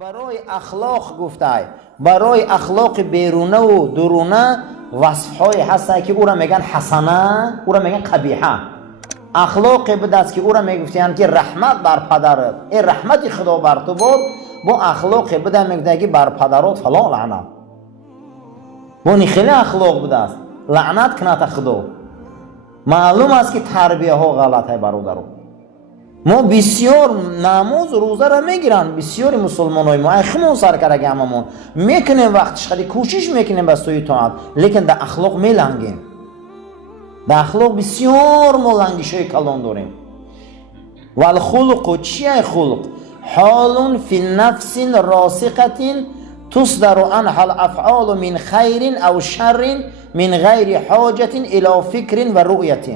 برای اخلاق گفته، برای اخلاق بیرونه و درونه وصفهای هست که او را میگن حسنه، او را میگن قبیحه. اخلاق بده است که او را میگفتن که رحمت بر پدرت، این رحمت خدا بر تو بود. با اخلاق بده میگه که بر پدرات فلان لعنت. بونی خیلی اخلاق بده است، لعنت کنه خدا. معلوم است که تربیه ها غلطه برادران. ما بسیار نماز و روزه را میگیرن، بسیاری مسلمان های ما اخمون سر کرده هممون میکنیم، وقتش خیلی کوشش میکنیم به سوی طاعت، لیکن در اخلاق میلنگیم. در اخلاق بسیار ما لنگش های کلان داریم. و الخلق چیه خلق؟ حال فی نفس راسخت تصدر عنها الافعال من خیر او شر من غیر حاجت الى فکر و رؤیت.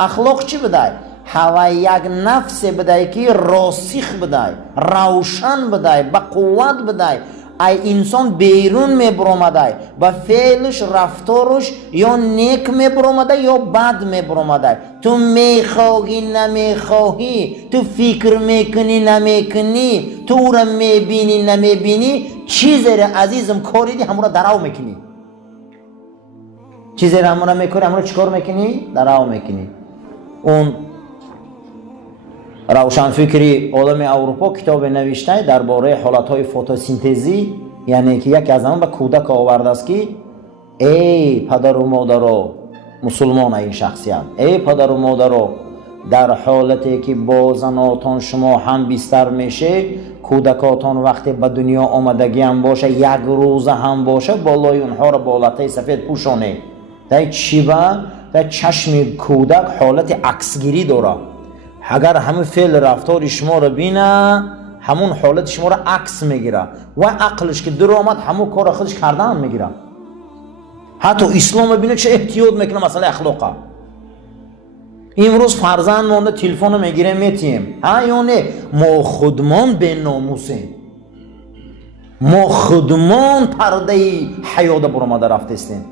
اخلاق چی بده؟ هوا یک نفس بده که راسخ بده، روشن بده، با قوت بده. ای انسان بیرون میبرامده با فعلش رفتارش یا نیک میبرامده یا بد میبرامده. تو میخواهی نمیخواهی، تو فکر میکنی نمیکنی، تو او را میبینی نمیبینی، چیزی را عزیزم کاریدی همون را دراو میکنی. چیزی را همون را میکنی، همون را چکار میکنی؟ دراو میکنی. اون روشنفکری عالم اروپا کتاب نوشته درباره حالتهای فتوسینتزی، یعنی که یکی از آن به کودک آورده است که ای پدر و مادر مسلمان، این شخصیت ای پدر و مادر، در حالتی که با زناتان شما هم بیستر میشه، کودکاتان وقتی به دنیا آمدگی هم باشه، یک روز هم باشه، بالای اونها را با لطه سفید پوشانه. در چیبه در چشم کودک حالت عکسگیری داره. اگر همه فعل رفتار شما رو بینه، همون حالت شما رو عکس میگیره و عقلش که در آمد همون کار خودش کردن میگیره. حتی اسلام بینه چه احتیاط میکنه مثلا اخلاقه. امروز فرزند مونده تلفن میگیره میتیم، ها یا نه؟ ما خودمان به ناموسیم، ما خودمان پرده حیات برآمده رفتیم،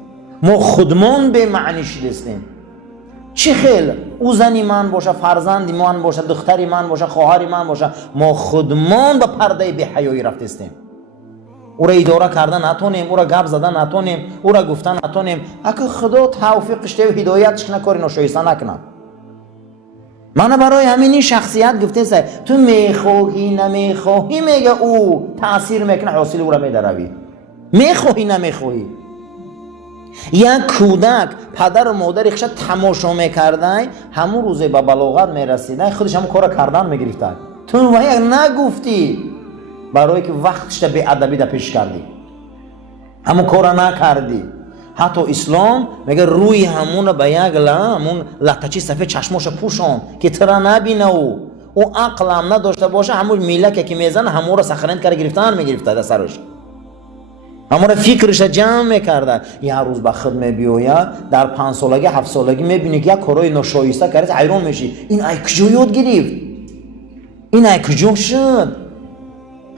ما خودمان به معنی شدستیم. چه خیل او زنی من باشه، فرزندی من باشه، دختری من باشه، خواهری من باشه، ما خودمان به پرده بی حیایی رفتیم. او را اداره کردن نتونیم، او را گپ زدن نتونیم، او را گفتن نتونیم. اگه خدا توفیقش ده و هدایتش نکنه، ناشایسته نکنه. من برای همین شخصیت گفته سه تو میخواهی نمیخواهی، میگه او تاثیر میکنه، حاصل او را میدروی. میخواهی نمیخواهی. یک کودک پدر و مادرش تماشا میکردن، همون روزه به بلاغت میرسیدن، خودش همون کار کردن میگرفتن. تو یک نگفتی برای که وقتش به ادبی ده پیش کردی، همون کار نکردی. حتی اسلام میگه روی همون به یک همون لطچی سفید چشماش پوشان که ترا نبینه، او عقل هم نداشته باشه، همون میلک که میزنه همون را سخرند کرده گرفتن میگرفته در سرش، همون فکرش جمع میکرده. یه روز به خدمت بیاید در 5 سالگی 7 سالگی میبینی که یک کارای ناشایسته کرده، حیران میشی این ای کجا یاد گرفت، این ای کجا شد.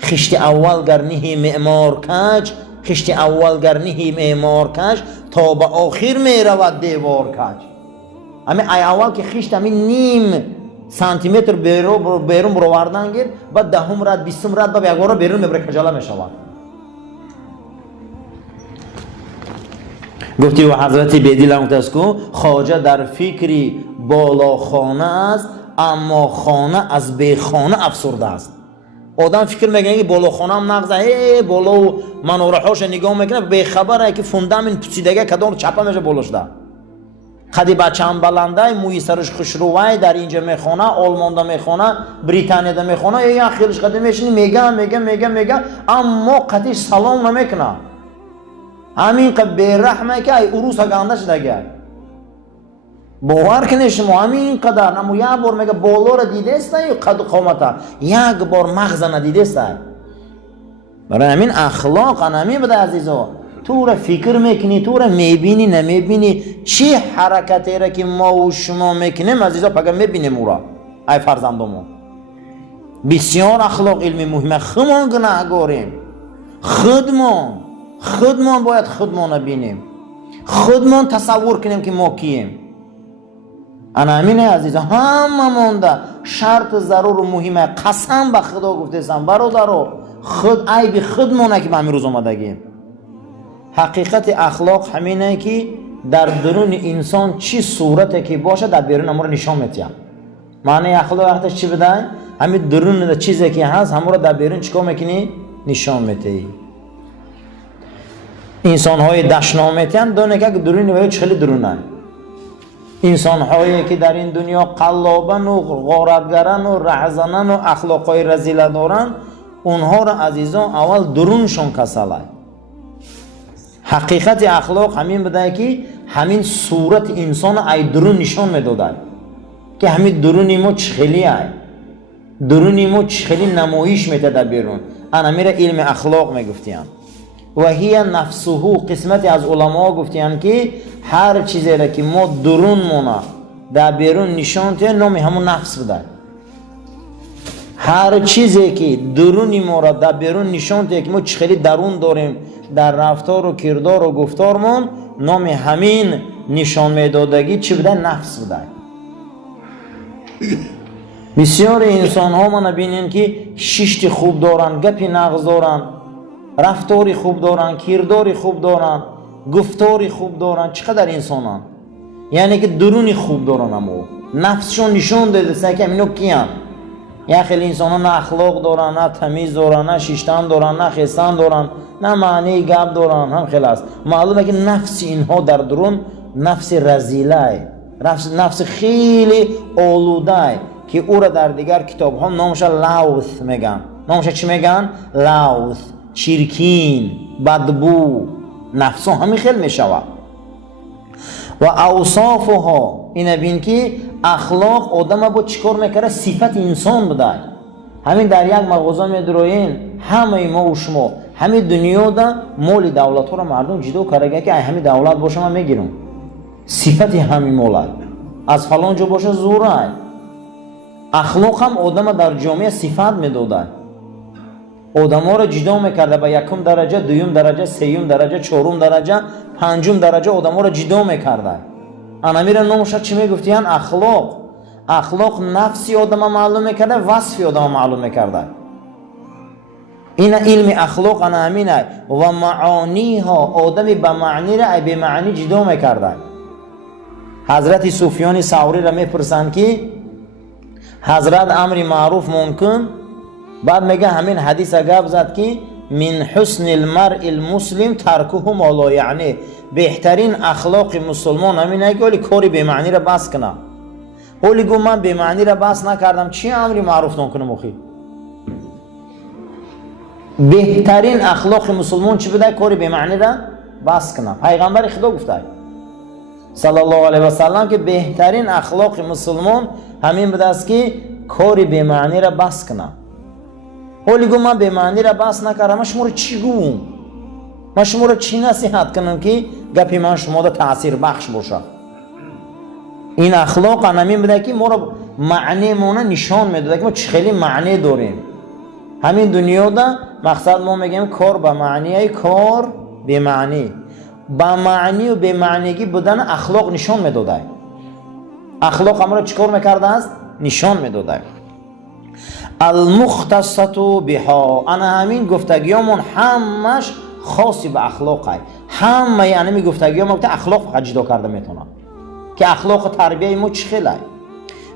خشت اول گرنه معمار کج، خشت اول گرنه معمار کج، تا به آخر میرود دیوار کج. همین ای اول که خشت همین نیم سانتیمتر بیرون برآوردن گیر، بعد دهم رد 20 رد به یک بار بیرون میبره، کجاله میشود. گفتی و حضرت بیدیل متاسکو خواجه در فکری بالا خانه است، اما خانه از بی خانه افسرده است. آدم فکر میکنه که بالا خانه هم نغزه، بالا و منارهاش نگاه میکنه، به خبره که فوندامنت پوسیدگی کدام چپه میشه بالاش ده. خدی بچه هم بلنده، موی سرش خوشروای در اینجا میخونه، آلمان ده میخونه، بریتانیا ده میخونه، یا خیلیش قدی میشنی میگه اما قدیش سلام نمیکنه. همین که بیرحمه که ای عروس گنده شده گه باور کنه شما همین قدر. اما یک بار میگه بالا را دیده است یا قد و قامت، یک بار مغز ندیده است. برای همین اخلاق نمی بده عزیزا. تو را فکر میکنی، تو را میبینی نمیبینی، چی حرکتی را که ما و شما میکنیم عزیزا پگه میبینیم او را. ای فرزندمون بسیار اخلاق علمی مهمه. خودمان گناهگاریم، خودمان باید خودمان ببینیم، خودمان تصور کنیم که ما کیم. انا همینه عزیزا، همه مونده شرط ضرور و مهمه. قسم به خدا گفتم برادرو، خود عیب خودمونه که به همین روز آمدگیم. حقیقت اخلاق همینه که در درون انسان چی صورته که باشه در بیرون امور نشان میتیم. معنی اخلاق وقتش چی بده؟ همین درون چیزی که هست همون رو در بیرون چیکار میکنی؟ نشان میتی. انسان های دشنامتیان دونه که درونی باید خیلی درونه. انسان هایی که در این دنیا قلابن و غارتگرن و رهزنن و اخلاق های رزیله دارن، اونها را عزیزان اول درونشون کسله. حقیقت اخلاق همین بوده که همین صورت انسان ای درون نشان میداده که همین درونی ما چخیلی ای، درونی ما چخیلی نمایش میده در بیرون. انا میره علم اخلاق میگفتیم و هی نفسه. قسمتی از علما گفتیم که هر چیزی را که ما درون مونه در بیرون نشان میده نام همون نفس بوده. هر چیزی که درونی ما را در بیرون نشان میده که ما چخیلی درون داریم در رفتار و کردار و گفتارمون، نام همین نشان میدادگی چی بوده؟ نفس بوده. بسیار انسان ها ما نبینین که ششت خوب دارن، گپی نغز دارن، رفتاری خوب دارن، کرداری خوب دارن، گفتاری خوب دارن. چقدر انسانان یعنی که درونی خوب دارن اما نفسشون نشون داده که اینو کیان. یا خیلی انسان نه اخلاق دارن، نه تمیز دارن، نه شیشتن دارن، نه خستن دارن، نه معنی گپ دارن، هم خیلی است. معلومه که نفس اینها در درون نفس رزیله، نفس خیلی آلوده که او را در دیگر کتاب ها نامش لوث میگن. نامش چی میگن؟ لوث، چرکین، بدبو. نفس همین خیلی میشود. و اوصافها اینه بین که اخلاق آدم با چیکار میکره؟ صفت انسان بوده. همین در یک مغازه میدروین همه ما و شما همین دنیا دا مال دولت ها را مردم جدا کرده که همین دولت باشه من میگیرم. صفت همین مال از فلان جا باشه زوره. اخلاق هم آدم در جامعه صفت میداده. آدم ها را جدا میکرده به یکم درجه، دویم درجه، سیوم درجه، چهارم درجه، پنجم درجه آدم ها را جدا میکرده. انا میره نامش چی میگفتین؟ اخلاق. اخلاق نفسی آدم معلوم میکرده، وصفی آدم معلوم میکرده. این علم اخلاق انا همینه. و معانی ها آدم به معنی را به معنی جدا میکرده. حضرت سفیان ثوری را میپرسند که حضرت امر معروف ممکن، بعد میگه همین حدیث گفت زد که من حسن المرء المسلم ترکه ما لا یعنی. بهترین اخلاق مسلمان همینه که ولی کاری به معنی را بس کنه. ولی گو من به معنی را بس نکردم چی امر معروف نکنم اخی؟ بهترین اخلاق مسلمان چی بوده؟ کاری به معنی را بس کنه. پیغمبر خدا گفته صلی الله علیه و سلم که بهترین اخلاق مسلمان همین بوده است که کاری به معنی را بس کنه. ولی گو من به معنی را بس نکردم، من شما رو چی گویم؟ من شما رو چی نصیحت کنم که گپی من شما را تأثیر بخش باشه؟ این اخلاق همین بوده که ما رو معنی مونه نشان میداده که ما چه خیلی معنی داریم. همین دنیا دا مقصد ما میگیم کار به معنی، کار به معنی. با معنی و به معنیگی بودن اخلاق نشان میداده. اخلاق هم را چیکار میکرده است؟ نشان میداده. المختصة بها. انا همین گفتگیامون همش خاصی به اخلاقه. همه یعنی می گفتگیام که اخلاق فقط جدا کرده میتونه که اخلاق تربیه ما چه خیلی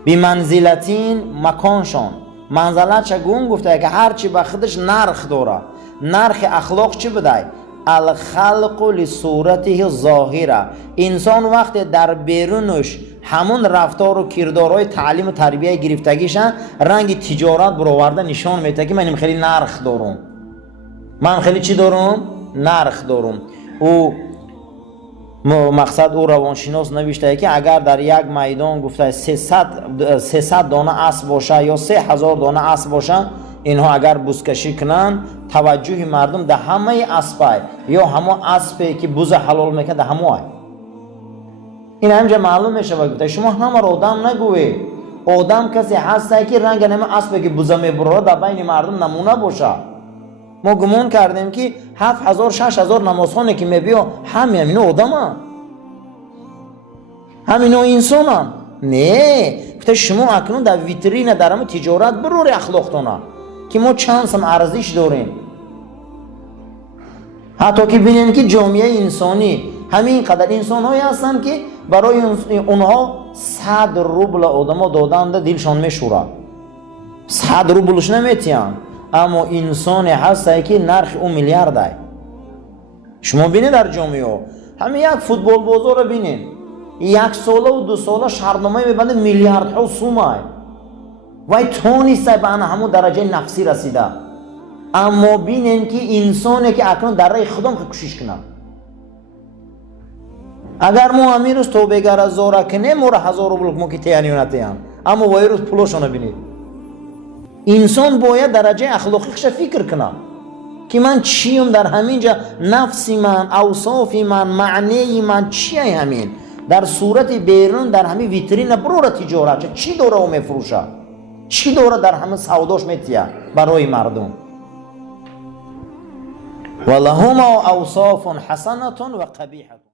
بی منزلتین مکانشان. منزلت چگون گفته که هر چی به خودش نرخ داره. نرخ اخلاق چی بده؟ الخلق لصورته ظاهره. انسان وقتی در بیرونش همون رفتار و کردارهای تعلیم و تربیه گرفتگیش رنگ تجارت برآورده نشان میده که من خیلی نرخ دارم. من خیلی چی دارم؟ نرخ دارم. او مقصد او روانشناس نوشته که اگر در یک میدان گفته 300 دانه اسب باشه یا 3000 دانه اسب باشه، اینها اگر بزکشی کنن توجه مردم ده همه اسبای یا همه اسبی که بز حلال میکنه ده همه. این همجا معلوم میشه و شما همه را آدم نگوی. آدم کسی هسته که رنگ نمه اسبی که بز میبره در بین مردم نمونه باشه. ما گمان کردیم که 7000 6000 نمازخانه که میبیا همینو آدم هم همینو انسان هم. نه گفته شما اکنون در ویترین در همه تجارت برور اخلاقتونه. که ما چند هم ارزش داریم. حتی که ببینین که جامعه انسانی همین قدر انسان هایی هستن که برای اونها 100 روبل آدم دادند دلشان میشوره، 100 روبلش نمیتیان، اما انسان هسته که نرخ اون میلیارده. شما بینید در جامعه همین یک فوتبال بازار رو بینید، 1 ساله و 2 ساله شرطنامه میبنده میلیاردها سومه و تونسته به همون درجه نفسی رسیده. اما بینین که انسانی که اکنون در راه خودم کوشش کنه، اگر ما همین روز توبه گر از زاره کنیم ما را 1000 روبل ما که تیانیونتیم، اما وای روز پولشون بینید. انسان باید درجه اخلاقیش فکر کنه که من چیم در همینجا، نفسی من، اوصافی من، معنی من چیه، همین در صورت بیرون در همین ویترین برو را تجارت چی داره و میفروشه، چی داره در همه سوداش میتیه برای مردم. ولهما اوصاف حسنة و قبیحة.